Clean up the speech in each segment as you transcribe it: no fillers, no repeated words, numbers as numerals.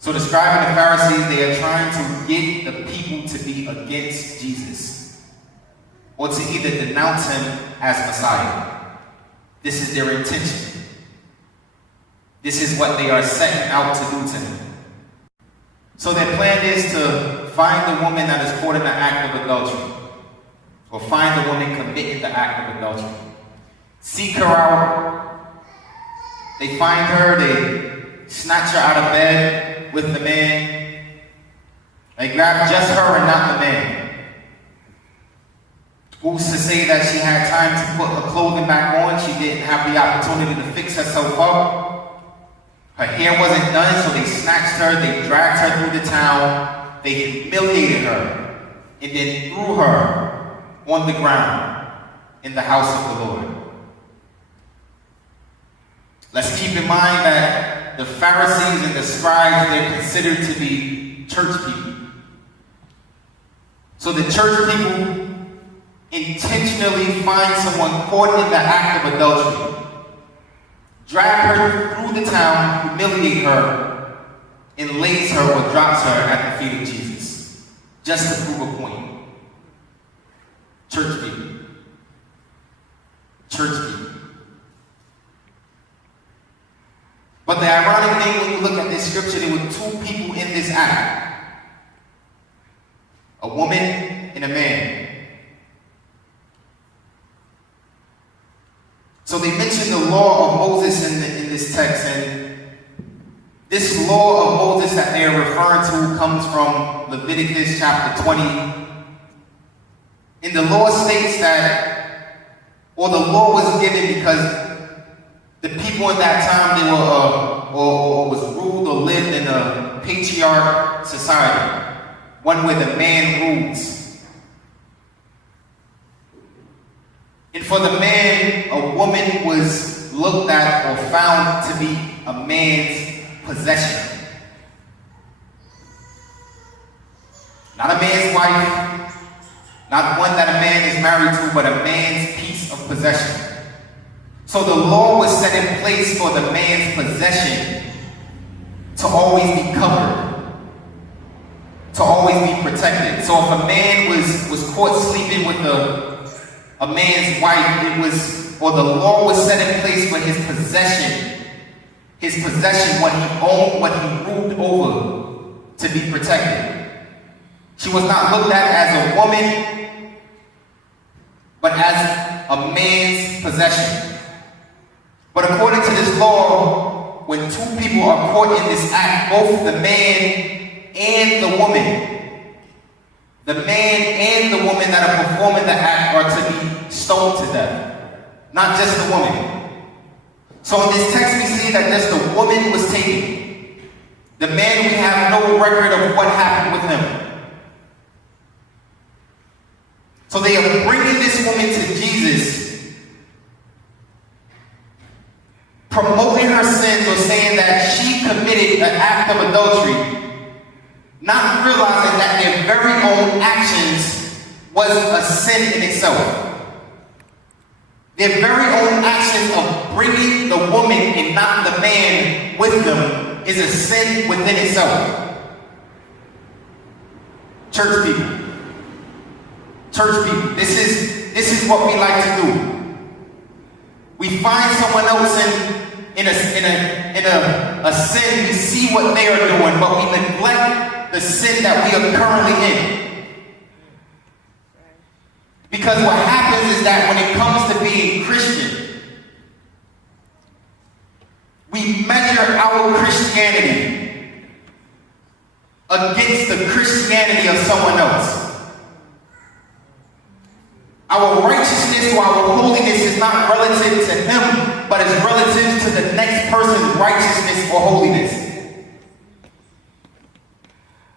So the scribes and the Pharisees, they are trying to get the people to be against Jesus, or to either denounce him as Messiah. This is their intention. This is what they are setting out to do to him. So their plan is to find the woman that is caught in the act of adultery, or find the woman committing the act of adultery. Seek her out. They find her, they snatch her out of bed with the man. They grab just her and not the man. Who's to say that she had time to put her clothing back on? She didn't have the opportunity to fix herself up. Her hair wasn't done, so they snatched her, they dragged her through the town, they humiliated her, and then threw her on the ground in the house of the Lord. Let's keep in mind that the Pharisees and the scribes, they're considered to be church people. So the church people intentionally find someone caught in the act of adultery, drag her through the town, humiliate her, and lays her or drops her at the feet of Jesus, just to prove a point. Church people. Church people. But the ironic thing, when you look at this scripture, there were two people in this act. A woman and a man. So they mention the law of Moses in this text, and this law of Moses that they are referring to comes from Leviticus chapter 20. And the law states that, or the law was given because the people in that time, they were, or was ruled or lived in a patriarch society, one where the man rules. And for the man, a woman was looked at or found to be a man's possession. Not a man's wife, not one that a man is married to, but a man's piece of possession. So the law was set in place for the man's possession to always be covered, to always be protected. So if a man was caught sleeping with a man's wife, it was, or the law was set in place for his possession, what he owned, what he ruled over, to be protected. She was not looked at as a woman, but as a man's possession. But according to this law, when two people are caught in this act, both the man and the woman, the man and the woman that are performing the act are to be stoned to death, not just the woman. So in this text we see that just the woman was taken. The man, we have no record of what happened with him. So they are bringing this woman to Jesus, promoting her sins or saying that she committed an act of adultery, not realizing that their very own actions was a sin in itself. Their very own actions of bringing the woman and not the man with them is a sin within itself. Church people. Church people. This is what we like to do. We find someone else in a sin, we see what they are doing, but we neglect the sin that we are currently in. Because what happens is that when it comes to being Christian, we measure our Christianity against the Christianity of someone else. Our righteousness or our holiness is not relative to him, but is relative to the next person's righteousness or holiness.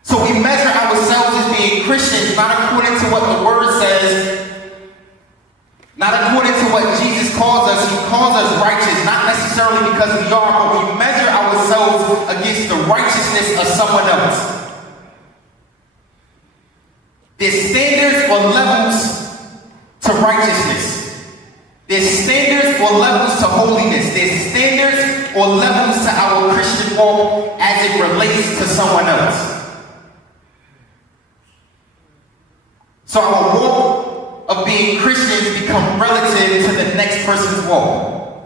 So we measure ourselves as being Christians, not according to what the Word says, not according to what Jesus calls us. He calls us righteous, not necessarily because we are, but we measure ourselves against the righteousness of someone else. There's standards or levels to righteousness. There's standards or levels to holiness. There's standards or levels to our Christian walk as it relates to someone else. So our walk of being Christians become relative to the next person's walk.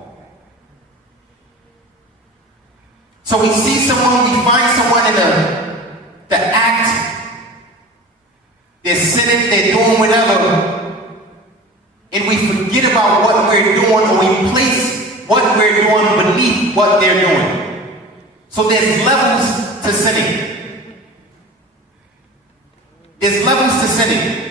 So we see someone, we find someone in the act, they're sinning, they're doing whatever, and we forget about what we're doing, or we place what we're doing beneath what they're doing. So there's levels to sinning. There's levels to sinning.